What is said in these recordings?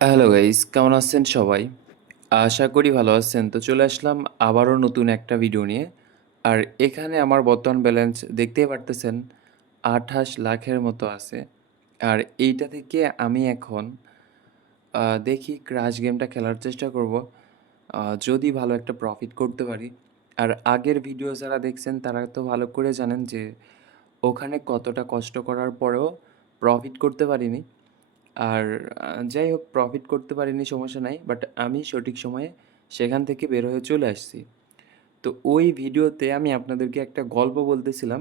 Hello guys, কেমন আছেন সবাই? আশা করি ভালো আছেন। তো চলে আসলাম আবারও নতুন একটা ভিডিও নিয়ে। আর এখানে আমার বর্তমান ব্যালেন্স দেখতেই পারতেছেন 28 লাখের মতো আছে। আর এইটা থেকে আমি এখন দেখি ক্রাশ গেমটা খেলার চেষ্টা করব। যদি ভালো একটা প্রফিট করতে পারি। আর আগের ভিডিও যারা দেখছেন তারা তো ভালো করে জানেন যে ওখানে কতটা কষ্ট করার পরেও প্রফিট করতে পারিনি। আর যাই হোক, প্রফিট করতে পারিনি সমস্যা নাই। বাট আমি সঠিক সময়ে সেখান থেকে বের হয়ে চলে আসছি। তো ওই ভিডিওতে আমি আপনাদেরকে একটা গল্প বলতেছিলাম।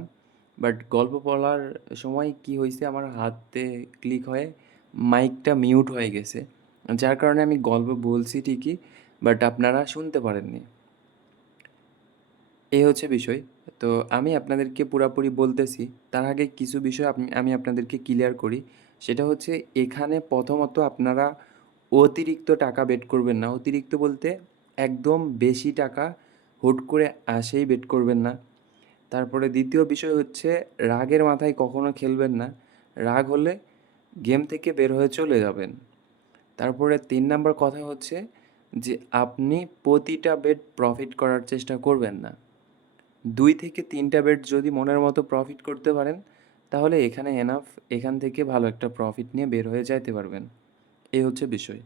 বাট গল্প বলার সময় কি হইছে, আমার হাতে ক্লিক হয়ে মাইকটা মিউট হয়ে গেছে। যার কারণে আমি গল্প বলছি ঠিকই, বাট আপনারা শুনতে পারেননি। এই হচ্ছে বিষয়। তো আমি আপনাদেরকে পুরাপুরি বলতেছি। তার আগে কিছু বিষয় আমি আপনাদেরকে ক্লিয়ার করি। সেটা হচ্ছে, এখানে প্রথমত আপনারা অতিরিক্ত টাকা বেট করবেন না। অতিরিক্ত বলতে একদম বেশি টাকা হুট করে আসেই বেট করবেন না। তারপরে দ্বিতীয় বিষয় হচ্ছে, রাগের মাথায় কখনো খেলবেন না। রাগ হলে গেম থেকে বের হয়ে চলে যাবেন। তারপরে ৩ নাম্বার কথা হচ্ছে যে, আপনি প্রতিটা বেট প্রফিট করার চেষ্টা করবেন না। ২ থেকে ৩টা বেট যদি মনের মতো প্রফিট করতে পারেন, তাহলে এখানে এনাফ। এখান থেকে ভালো একটা প্রফিট নিয়ে বের হয়ে যাইতে পারবেন। এই হচ্ছে বিষয়।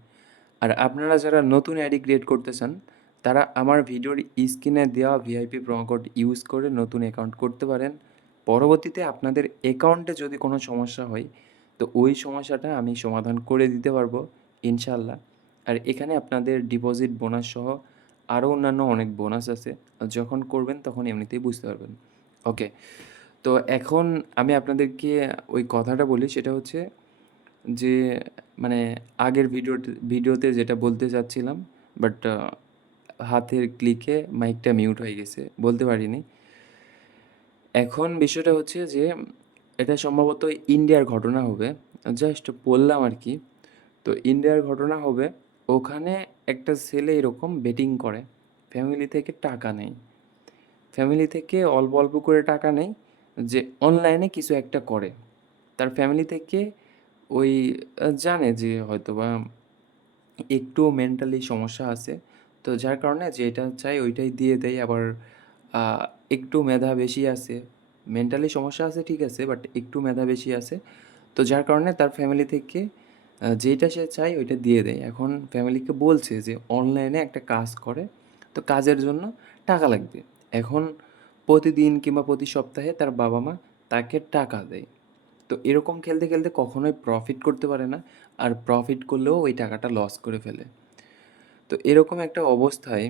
আর আপনারা যারা নতুন আইডি ক্রিয়েট করতে চান, তারা আমার ভিডিওর স্ক্রিনে দেওয়া ভিআইপি প্রোমো কোড ইউজ করে নতুন অ্যাকাউন্ট করতে পারেন। পরবর্তীতে আপনাদের অ্যাকাউন্টে যদি কোনো সমস্যা হয়, তো ওই সমস্যাটা আমি সমাধান করে দিতে পারবো ইনশাআল্লাহ। আর এখানে আপনাদের ডিপোজিট বোনাস সহ আরও অন্যান্য অনেক বোনাস আছে। যখন করবেন তখন এমনিতেই বুঝতে পারবেন। ওকে। তো এখন আমি আপনাদেরকে ওই কথাটা বলি, সেটা হচ্ছে যে, মানে আগের ভিডিওতে যেটা বলতে চাচ্ছিলাম, বাট হাতের ক্লিকে মাইকটা মিউট হয়ে গেছে, বলতে পারিনি। এখন বিষয়টা হচ্ছে যে, এটা সম্ভবত ইন্ডিয়ার ঘটনা হবে। জাস্ট বললাম আর কি। তো ইন্ডিয়ার ঘটনা হবে। ওখানে একটা ছেলে এরকম বেটিং করে, ফ্যামিলি থেকে টাকা নেয়। ফ্যামিলি থেকে অল্প অল্প করে টাকা নেয়, যে অনলাইনে কিছু একটা করে। তার ফ্যামিলি থেকে ওই জানে যে হয়তোবা একটু মেন্টালি সমস্যা আছে। তো যার কারণে যেটা চাই ওইটাই দিয়ে দেয়। আবার আ একটু মেধা বেশি আছে। মেন্টালি সমস্যা আছে ঠিক আছে, বাট একটু মেধা বেশি আছে। তো যার কারণে তার ফ্যামিলি থেকে যেইটা সে চায় ওইটা দিয়ে দেয়। এখন ফ্যামিলিকে বলছে যে অনলাইনে একটা কাজ করে, তো কাজের জন্য টাকা লাগবে। এখন প্রতিদিন কিংবা প্রতি সপ্তাহে তার বাবা-মা তাকে টাকা দেয়। তো এরকম খেলতে, খেলতে কখনোই প্রফিট করতে পারে না। আর প্রফিট করলেও ওই টাকাটা লস করে ফেলে। তো এরকম একটা অবস্থায়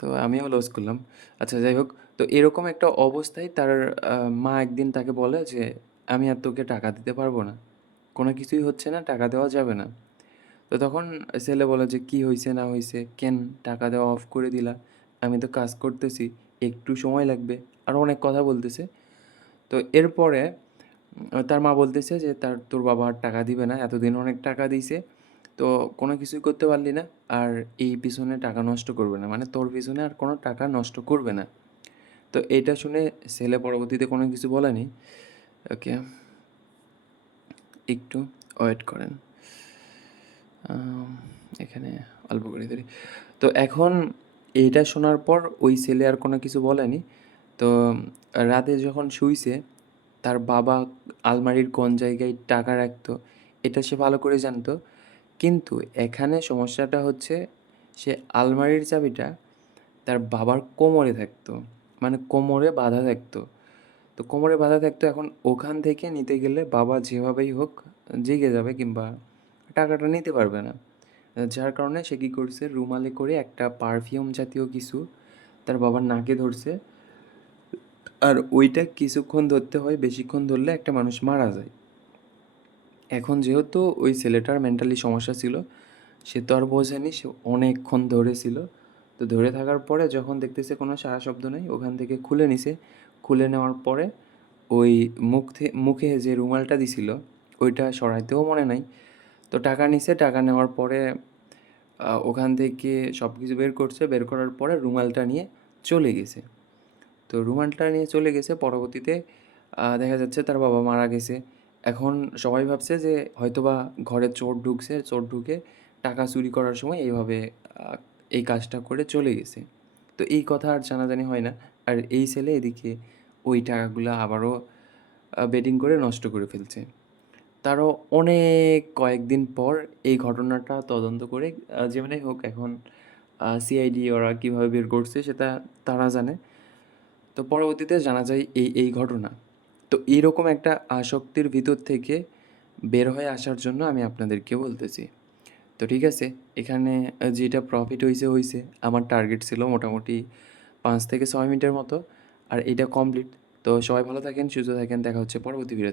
তো আমিও লস করলাম। আচ্ছা যাই হোক, তো এরকম একটা অবস্থায় তার মা একদিন তাকে বলে যে, "আমি আর তোকে টাকা দিতে পারবো না। কোনো কিছুই হচ্ছে না, টাকা দেওয়া যাবে না।" তো তখন ছেলে বলে যে, "কি হইছে না হইছে? কেন টাকা দেওয়া অফ করে দিলা? আমি তো কাজ করতেছি, একটু সময় লাগবে।" আরও অনেক কথা বলতেছে। তো এরপরে তার মা বলতেছে যে, তোর বাবা আর টাকা দিবে না। এতদিন অনেক টাকা দিছে। তো কোনো কিছুই করতে পারলি না। আর এই পিছনে টাকা নষ্ট করবে না। মানে তোর পিছনে আর কোনো টাকা নষ্ট করবে না। তো এইটা শুনে ছেলে পরবর্তীতে কোনো কিছু বলেনি। ওকে, একটু ওয়েট করেন। আম এখানে অল্প করে ধরি। তো এখন এইটা শোনার পর ওই ছেলে আর কোনো কিছু বলেনি। তো রাতে যখন শুইছে, তার বাবা আলমারির কোন জায়গায় টাকা রাখতো এটা সে ভালো করে জানতো। কিন্তু এখানে সমস্যাটা হচ্ছে, সে আলমারির চাবিটা তার বাবার কোমরে থাকতো। মানে কোমরে বাঁধা থাকতো। তো কোমরে বাঁধা থাকতো, এখন ওখান থেকে নিতে গেলে বাবা যেভাবেই হোক জেগে যাবে কিংবা টাকাটা নিতে পারবে না। যার কারণে সে কী করছে, রুমালে করে একটা পারফিউম জাতীয় কিছু তার বাবার নাকে ধরছে। আর ওইটা কিছুক্ষণ ধরতে হয়, বেশিক্ষণ ধরলে একটা মানুষ মারা যায়। এখন যেহেতু ওই ছেলেটার মেন্টালি সমস্যা ছিল, সে তো আর বোঝেনি, সে অনেকক্ষণ ধরেছিল। তো ধরে থাকার পরে যখন দেখতেছে কোনো সাড়া শব্দ নেই, ওখান থেকে খুলে নিছে। খুলে নেওয়ার পরে ওই মুখে যে রুমালটা দিছিল ওইটা সরাইতেও মনে নাই। তো টাকা নিছে, টাকা নেওয়ার পরে ওখান থেকে সব কিছু বের করছে। বের করার পরে রুমালটা নিয়ে চলে গেছে। তো রুমালটা নিয়ে চলে গেছে। পরবর্তীতে দেখা যাচ্ছে তার বাবা মারা গেছে। এখন সবাই ভাবছে যে হয়তোবা ঘরে চোর ঢুকছে, চোর ঢুকে টাকা চুরি করার সময় এইভাবে আ এই কাজটা করে চলে গেছে। তো এই কথা আর জানাজানি হয় না। আর এই ছেলে এদিকে ওই টাকাগুলা আবারও বেটিং করে নষ্ট করে ফেলছে। তারও অনেক কয়েকদিন পর এই ঘটনাটা তদন্ত করে যেভাবেই হোক এখন সিআইডি ওরা কীভাবে বের করছে সেটা তারা জানে। তো পরবর্তীতে জানা যায় এই ঘটনা। তো এরকম একটা আসক্তির ভিতর থেকে বের হয়ে আসার জন্য আমি আপনাদেরকে বলতেছি। তো ঠিক আছে, এখানে যেটা প্রফিট হইছে, হইছে। আমার টার্গেট ছিল মোটামুটি ৫ থেকে ৬ মিনিটের মতো। আর এইটা কমপ্লিট। তো সবাই ভালো থাকেন, সুস্থ থাকেন। দেখা হচ্ছে পরবর্তী ভিডিওতে।